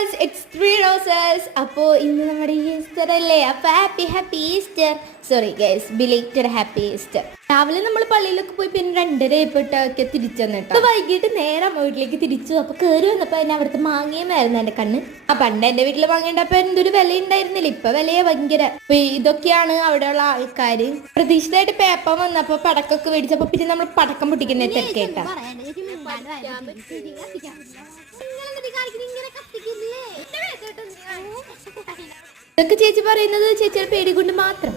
Guys, it's three roses. അപ്പോൾ ഇന്ന് നമ്മുടെ ഈസ്റ്റർ അല്ലേ? അപ്പോൾ happy Easter. Sorry guys, belated happy Easter. രാവിലെ നമ്മൾ പള്ളിയിലൊക്കെ പോയി പിന്നെ 2:30 തിരിച്ചു വന്നിട്ട് വൈകിട്ട് നേരെ വീട്ടിലേക്ക് തിരിച്ചു. അപ്പോൾ കയറി വന്നപ്പോൾ അതിന് അവിടുത്തെ മാങ്ങയുമായിരുന്നു എൻ്റെ കണ്ണ്. പണ്ട് എൻ്റെ വീട്ടിൽ മാങ്ങേണ്ടപ്പോൾ എന്തൊരു വില ഉണ്ടായിരുന്നില്ല, ഇപ്പൊ വിലയെ ഭയങ്കര. അപ്പൊ ഇതൊക്കെയാണ് അവിടെയുള്ള ആൾക്കാർ. പ്രതീക്ഷിതമായിട്ട് പേപ്പർ വന്നപ്പോൾ പടക്കൊക്കെ മേടിച്ചപ്പോൾ പിന്നെ നമ്മൾ പടക്കം പൊട്ടിക്കുന്ന തിരക്കേട്ടാ. ഇതൊക്കെ ചേച്ചി പറയുന്നത് ചേച്ചിയുടെ പേടി കൊണ്ട് മാത്രം.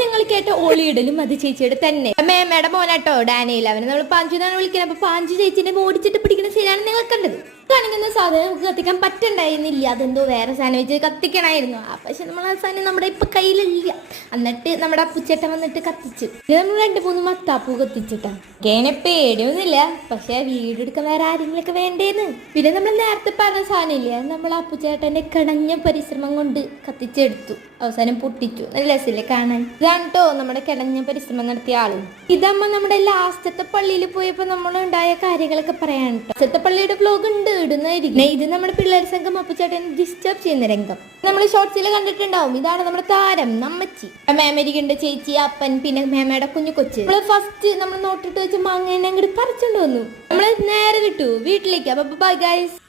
നിങ്ങൾ കേട്ട ഓളിയിടലും അത് ചേച്ചിയുടെ തന്നെ. മേമയുടെ മോനാട്ടോ ഡാനിയിൽ. അവനെ നമ്മൾ പാഞ്ചു എന്നാണ് വിളിക്കുന്നത്. അപ്പൊ പാഞ്ചു ചേച്ചിനെ ഓടിച്ചിട്ട് പിടിക്കുന്ന സീനാണ് നിങ്ങൾ കണ്ടത്. കാണിക്കുന്ന സാധനം നമുക്ക് കത്തിക്കാൻ പറ്റണ്ടായിരുന്നില്ല, അതെന്തോ വേറെ സാധനം വെച്ച് കത്തിക്കണമായിരുന്നു. പക്ഷെ നമ്മൾ ആ സാധനം നമ്മുടെ ഇപ്പൊ കയ്യിലില്ല. എന്നിട്ട് നമ്മുടെ അപ്പുച്ചേട്ടൻ വന്നിട്ട് കത്തിച്ചു. നമ്മൾ 2-3 മത്താപ്പൂ കത്തിച്ചിട്ടാ. കേനെ പേടിയൊന്നുമില്ല, പക്ഷെ വീടെടുക്കാൻ വേറെ ആരെങ്കിലൊക്കെ വേണ്ടേന്ന്. പിന്നെ നമ്മൾ നേരത്തെ പറഞ്ഞ സാധനം ഇല്ല, നമ്മൾ അപ്പുച്ചേട്ടന്റെ കിണഞ്ഞ പരിശ്രമം കൊണ്ട് കത്തിച്ചെടുത്തു. അവസാനം പൊട്ടിച്ചു. നല്ല രസമില്ലേ കാണാൻ? ഇതാണ് കേട്ടോ നമ്മുടെ കിണഞ്ഞ പരിശ്രമം നടത്തിയ ആള്. ഇതാകുമ്പോ നമ്മുടെ ലാസ്റ്റത്തെ പള്ളിയിൽ പോയപ്പോ നമ്മൾ ഉണ്ടായ കാര്യങ്ങളൊക്കെ പറയാൻ കേട്ടോ. ലാസ്റ്റത്തെ പള്ളിയുടെ വ്ലോഗ് ഉണ്ട്, ഇടുന്നതായിരിക്കും. ഇത് നമ്മുടെ പിള്ളേർ സംഘം അപ്പുച്ചേട്ടനെ ഡിസ്റ്റർബ് ചെയ്യുന്ന രംഗം നമ്മൾ ഷോർട്സിൽ കണ്ടിട്ടുണ്ടാവും. ഇതാണ് നമ്മുടെ താരം നമ്മച്ചി. മേമരിക്കുണ്ട് ചേച്ചി, അപ്പൻ, പിന്നെ മേമയുടെ കുഞ്ഞു കൊച്ച്. നമ്മള് ഫസ്റ്റ് നമ്മൾ നോട്ടിട്ട് വെച്ച് മാങ്ങനെ അങ്ങോട്ട് പറിച്ചോണ്ട് വന്നു. നമ്മള് നേരെ വിട്ടു വീട്ടിലേക്ക്. അപ്പൊ ബൈ ഗൈസ്.